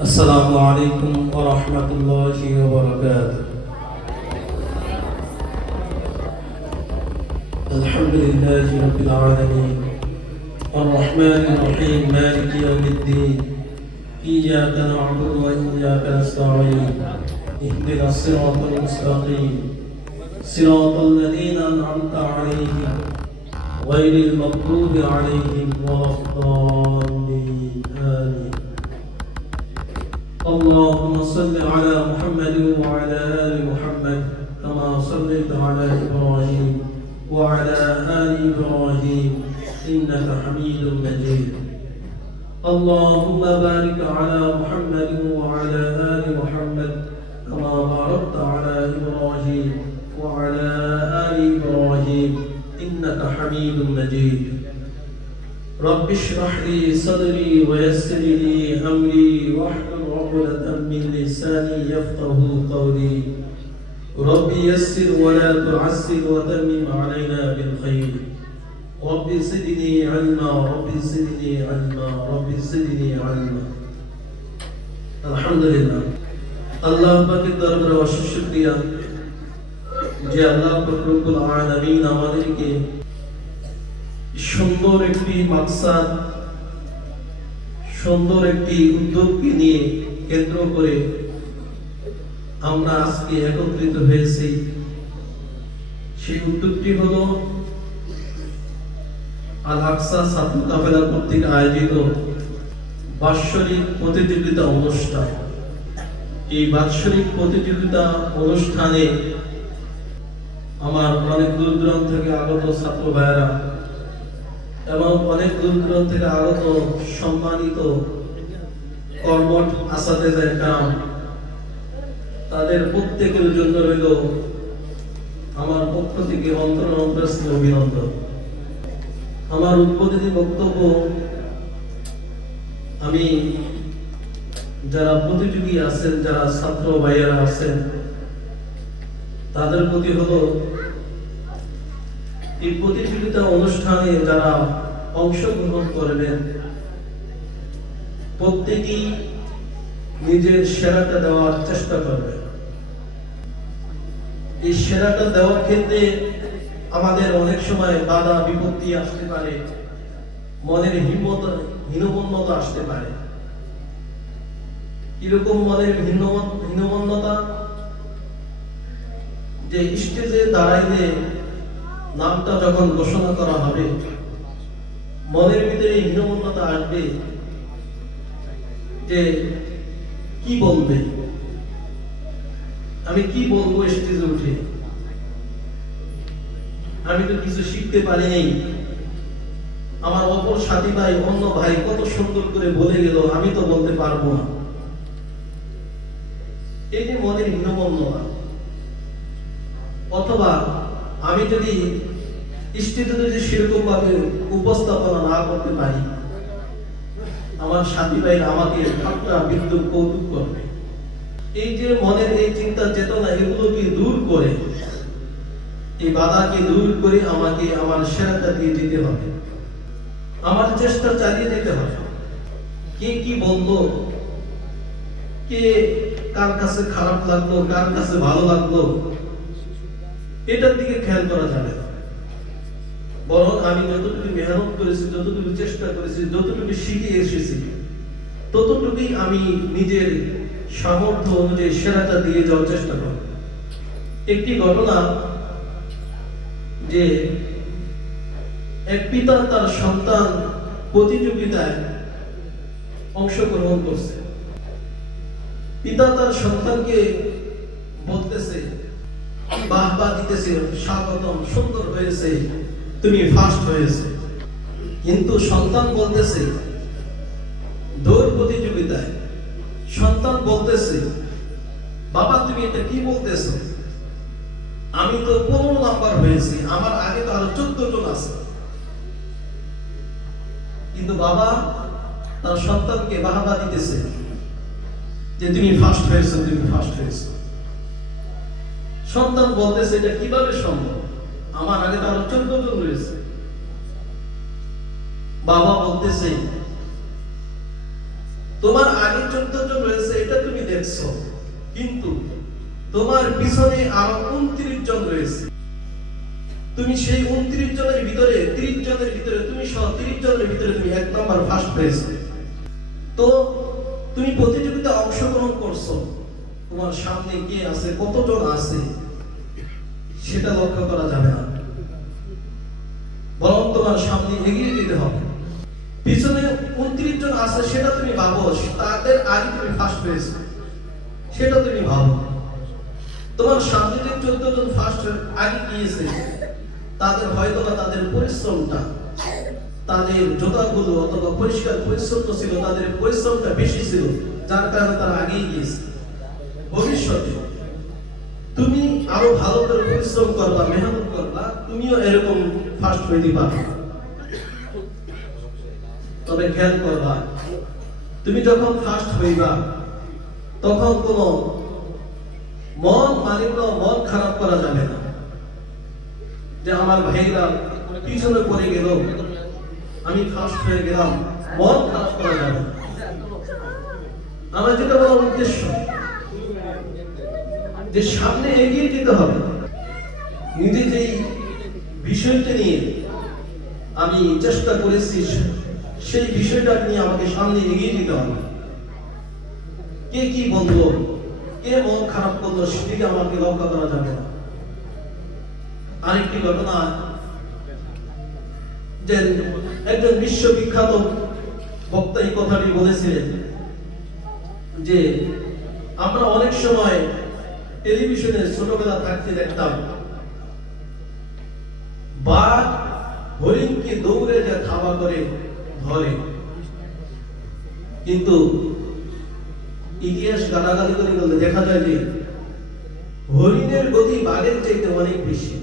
السلام عليكم ورحمة الله وبركاته. الحمد لله رب العالمين الرحمن الرحيم مالك يوم الدين إياك نعبد وإياك نستعين اهدنا الصراط المستقيم صراط الذين أنعمت عليهم غير المغضوب عليهم ولا الضالين آمين. اللهم صل على محمد وعلى آل محمد كما صليت على إبراهيم وعلى آل إبراهيم إنك حميد مجيد. اللهم بارك على محمد وعلى آل محمد كما باركت على إبراهيم وعلى آل إبراهيم إنك حميد مجيد. رب اشرح لي صدري ويسر لي أمري واحلل عقدة من لساني يفقه قولي. رب يسر ولا تعسر وتمم علينا بالخير. رب زدني علما رب زدني علما رب زدني علما. আলহামদুলিল্লাহ, আল্লাহ পাকের দরবারে অশেষ শুকরিয়া যে আল্লাহ রব্বুল আলামিন আমাদেরকে সুন্দর একটি মাকসাদ, সুন্দর একটি উদ্যোগকে নিয়ে কেন্দ্র করে আমরা আজকে একত্রিত হয়েছি। সেই উদ্যোগটি হলো আল আকসা ছাত্র কাফেলা কর্তৃক আয়োজিত বাৎসরিক প্রতিযোগিতা অনুষ্ঠান। এই বাৎসরিক প্রতিযোগিতা অনুষ্ঠানে আমার অনেক দূর দূরান্ত থেকে আগত ছাত্র ভাইয়েরা এবং অনেক দূর দূরান্ত থেকে আগত সম্মানিত কর্মঠ আসাদেজে কাম, তাদের প্রত্যেকের জন্য রইল আমার পক্ষ থেকে অন্তরস্থ অভিনন্দন। আমার উদ্বোধনী বক্তব্য আমি যারা প্রতিযোগী আছেন, যারা ছাত্র ভাইয়েরা আছেন, তাদের প্রতি হলো এই প্রতিযোগিতা অনুষ্ঠানে যারা অংশগ্রহণ করবেন প্রত্যেকেই নিজের সেরাটা দেওয়ার চেষ্টা করবে। এই সেরাটা দেওয়ার ক্ষেত্রে আমাদের অনেক সময় বাধা বিপত্তি আসতে পারে, মনের হীনমন্যতা আসতে পারে। এরকম মনের হীনমন্যতা যে স্টেজে দাঁড়াইলে নামটা যখন ঘোষণা করা হবে, মনের ভিতরে হীনমন্যতা আসবে যে কি বলবে, আমি কি বলবো স্টেজে উঠে, আমি তো কিছু শিখতে পারি নাই, আমার অপর সাথী ভাই অন্য ভাই কত সুন্দর করে বলে গেল, আমি তো বলতে পারবো না। এই যে মনের হীনমন্যতা, অথবা আমি যদি স্টেজে যদি সেরকম ভাবে উপস্থাপনা না করতে পারি, আমার সাথী ভাইরা আমাকে ঠাট্টা বিদ্রুপ কৌতুক করবে। এই যে মনের এই চিন্তা চেতনা, এগুলোকে দূর করে, এই বাধাকে দূর করে আমাকে আমার সেরাটা দিয়ে যেতে হবে, আমার চেষ্টা চালিয়ে যেতে হবে। কে কি বললো, কে কার কাছে খারাপ লাগলো, কার কাছে ভালো লাগলো, এটার দিকে খেয়াল করা যাবে না। বরং আমি যতটুকু মেহনত করেছি, যতটুকু চেষ্টা করেছি, যতটুকু শিখে এসেছি, ততটুকুই আমি নিজের সামর্থ্য অনুযায়ী সেরাটা দিয়ে যাওয়ার চেষ্টা করব। একটি ঘটনা, যে এক পিতা তার সন্তান প্রতিযোগিতায় অংশগ্রহণ করছে। পিতা তার সন্তানকে বলতেছে, বাহবা দিতেছে, স্বাগতম, সুন্দর হয়েছে, তুমি ফার্স্ট হয়েছে। কিন্তু সন্তান বলতেছে, দৌড় প্রতিযোগিতায় সন্তান বলতেছে, বাবা তুমি এটা কি বলতেছো, আমি তো 15 নাম্বার হয়েছি, আমার আগে তো আরো 14 জন আছে। কিন্তু বাবা তার সন্তানকে বাহবা দিতেছে যে তুমি ফার্স্ট হয়েছো, তুমি ফার্স্ট হয়েছো। সন্তান বলতেছে, এটা কিভাবে সম্ভব, আমার আগে তো আরো 14 জন রয়েছে। বাবা বলতেছে, তোমার আগে 14 জন রয়েছে, তোমার পিছনে আরো 29 জন রয়েছে। তুমি সেই 29 জনের ভিতরে 30 জনের ভিতরে তুমি সহ 30 জনের ভিতরে তুমি 1 নাম্বার ফার্স্ট হয়েছে। তো তুমি প্রতিযোগিতা অংশগ্রহণ করছো, তোমার সামনে কে আছে, কতজন আছে সেটা লক্ষ্য করা যাবে না, বরং তোমার সামনে এগিয়ে যেতে হবে। পিছনে 29 জন আছে সেটা তুমি ভাবো, তাদের আগে তুমি ফার্স্ট হয়েছো সেটা তুমি ভাবো। তোমার সামনে যে 14 জন ফার্স্ট আগে গিয়েছে তাদের হয়তো তাদের পরিশ্রমটা, তাদের জোতাগুলো অথবা পরিষ্কার পরিচ্ছন্ন ছিল, তাদের পরিশ্রমটা বেশি ছিল, যার কারণে তারা আগেই গিয়েছে। ভবিষ্যতে তুমি আরো ভালো করে পরিশ্রম করবা, মেহনত করবা, তুমিও এরকম ফার্স্ট হইতে পারবে। তবে খেয়াল করবা, তুমি যখন ফার্স্ট হইবা তখন কোনো মন খারাপ করা যাবে না যে আমার ভাইরা পিছনে পড়ে গেল, আমি ফার্স্ট হয়ে গেলাম, মন খারাপ করা যাবে না। আমার যেটা বলার উদ্দেশ্য যে সামনে এগিয়ে যেতে হবে। নিজে যেই বিষয়টা নিয়ে আমি চেষ্টা করেছি সেই বিষয়টা নিয়ে আমাকে সামনে এগিয়ে যেতে হবে। কে কি বললো, কে মন খারাপ করলো সেদিকে আমাকে লক্ষ্য করা যাবে না। আরেকটি ঘটনা, যে একজন বিশ্ববিখ্যাত বক্তা এই কথাটি বলেছিলেন যে আমরা অনেক সময় টেলিভিশনে ছোটবেলা থাকতে দেখতাম বাঘ হরিণকে দৌড়ে যে থাবা করে ধরে, কিন্তু ইতিহাস গালাগালি করে বলতে দেখা যায় যে হরিণের গতি বাঘের চাইতে অনেক বেশি,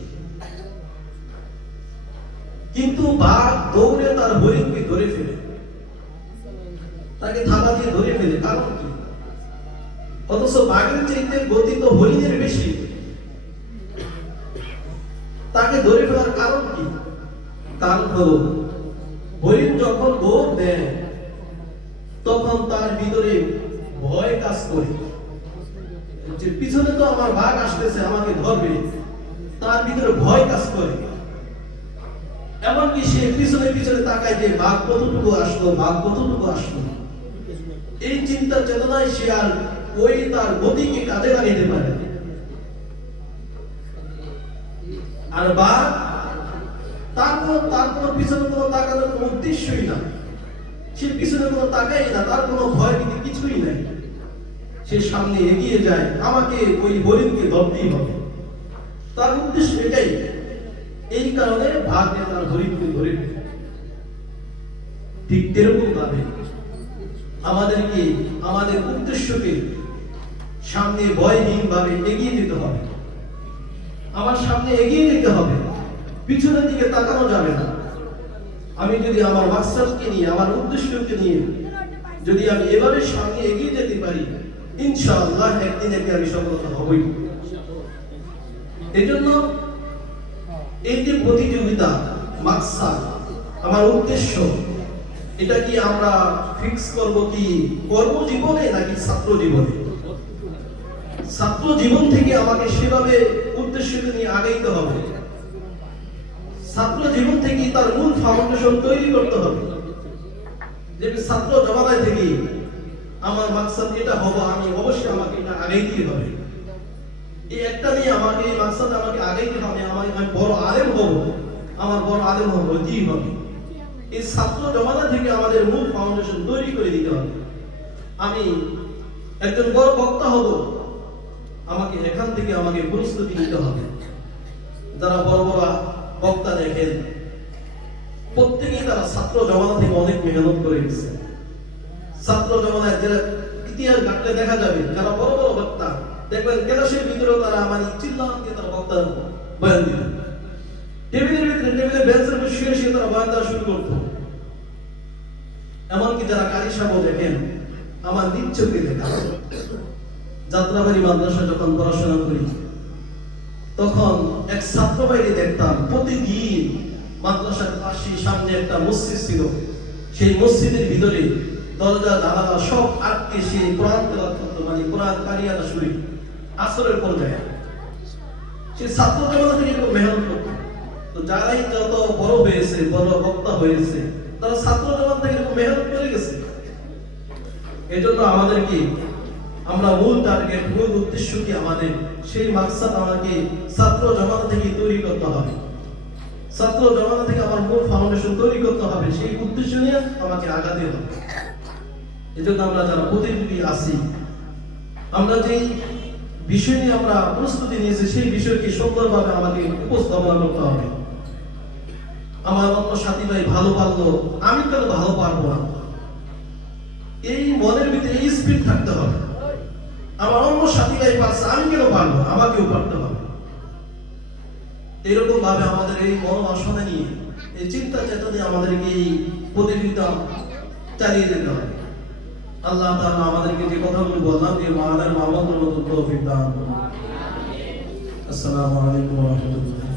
কিন্তু বাঘ দৌড়ে তার হরিণকে ধরে ফেলে, তাকে থাবা দিয়ে ধরে ফেলে। কারণ কি? অথচ বাঘের চাইতে গতি তো হরিণের বেশি, তাকে ধরে ফেলার কারণ কি? কারণ হলো হরিণ যখন দৌড় দেয় তখন তার ভিতরে ভয় কাজ করে, যে পিছনে তো আমার বাঘ আসতেছে, আমাকে ধরবে, তার ভিতরে ভয় কাজ করে। এমনকি সে পিছনে পিছনে তাকায় যে বাঘ কতটুকু আসলো, বাঘ কতটুকু আসলো। এই চিন্তা চেতনায় সে আর ওই তার গতিকে কাজে লাগাইতে পারে। আর বাঘ তার কোনো পিছনে কোনো তাকানোর কোনো উদ্দেশ্যই না, সে পিছনে কোনো তাকাই না, তার কোনো ভয় ভীতি কিছুই নাই, সে সামনে এগিয়ে যায়, আমাকে ওই হরিণকে ধরতেই হবে, তার উদ্দেশ্য এটাই। এই কারণে বাঘে তার হরিণকে ধরে। ঠিক এরকম ভাবে আমাদেরকে আমাদের উদ্দেশ্যকে সামনে ভয়হীন ভাবে এগিয়ে যেতে হবে। আমার সামনে এগিয়ে যেতে হবে, পিছনের দিকে তাকানো যাবে না। আমি যদি আমার মাকসাদকে নিয়ে, আমার উদ্দেশ্যকে নিয়ে যদি আমি এভাবে সামনে এগিয়ে যেতে পারি, ইনশাআল্লাহ একদিন আমি সফলতা হবই। এজন্য এই যে প্রতিযোগিতা, মাকসাদ, আমার উদ্দেশ্য, এটা কি আমরা ফিক্স করব কি কর্মজীবনে নাকি ছাত্র জীবনে? ছাত্র জীবন থেকে আমাকে সেভাবে উদ্দেশ্যকে নিয়ে আগাইতে হবে। ছাত্র জীবন থেকে তার মূল ফাউন্ডেশন তৈরি করতে হবে, যে ছাত্র জমানায় থেকে আমার মাকসাদ এটা হবো, আমি অবশ্যই আমাকে এটা আগাইতে হবে। এই একটা নিয়ে আমাকে, এই মাকসাদ আমাকে আগাইতে হবে, আমি বড় আলেম হব, আমার বড় আলেম হব, হইতেই হবে। এই ছাত্র জমানা থেকে আমাদের মূল ফাউন্ডেশন তৈরি করে দিতে হবে। আমি একজন বড় বক্তা হব, আমাকে এখান থেকে আমাকে প্রস্তুতি নিতে হবে। যারা বড় বড় বক্তা দেখেন, প্রত্যেকেই তারা ছাত্র জমানা থেকে অনেক মেহনত করে গেছে। ছাত্র জমানায় যারা ইতিহাস ঘাটলে দেখা যাবে, যারা বড় বড় বক্তা দেখবেন ক্লাসের ভিতরেও তারা চিল্লান দিয়ে তারা বক্তা বয়ান দিত। টেবিলের ভিতরে, টেবিলের বেঞ্চের উপর শুয়ে শুয়ে তারা বয়ান দেওয়া শুরু করতো। এমনকি যারা কারি সাহেব দেখেন, আমার নিজ চোখে দেখা, যাত্রাবাড়ি মাদ্রাসা যখন পড়াশোনা করি তখন এক ছাত্র বাইরে দেখতাম প্রতিদিন মাদ্রাসার পাশে সামনে একটা মসজিদ ছিল, সেই মসজিদের ভিতরে দরজা জানালা সব আটকে সে কোরআন তেলাওয়াত করতো, কোরআন কারিয়ানা শরীফ আসরের পর যায়। সে ছাত্র জমানা থেকে এরকম মেহনত করতো। তো যারাই যত বড় হয়েছে, বড় বক্তা হয়েছে, তারা ছাত্র জমানা থেকে এরকম মেহনত করে গেছে। এজন্য আমাদের কি, আমরা মূল টার্গেট, মূল উদ্দেশ্য কি আমাদের, সেই মাকসাদ আমাকে ছাত্র জমানা থেকে তৈরি করতে হবে। ছাত্র জমানা থেকে আমার মূল ফাউন্ডেশন তৈরি করতে হবে, সেই উদ্দেশ্য নিয়ে আমাকে আগাতে হবে। এজন্য আমরা যারা প্রতিনিধি আছি, আমরা যেই বিষয় নিয়ে আমরা প্রস্তুতি নিয়েছি, সেই বিষয়কে সুন্দরভাবে আমাকে উপস্থাপনা করতে হবে। আমার অন্য সাথী ভাই ভালো পারলো, আমি কেন ভালো পারবো না, এই মনের ভিতরে এই স্পিড থাকতে হবে। আমার অন্য সাথী ভাই পারছে, আমি কেন পারবো না, আমাকেও পারতে হবে। এরকম ভাবে আমাদের এই মনোবাসনা নিয়ে, এই চিন্তা চেতনা নিয়ে আমাদেরকে এই প্রতিযোগিতা চালিয়ে যেতে হবে। আল্লাহ তাআলা আমাদেরকে যে কথাগুলো বললাম, এই মানার মামলার মতো তৌফিক দান করুন। আসসালামু আলাইকুম ওয়া রাহমাতুল্লাহ।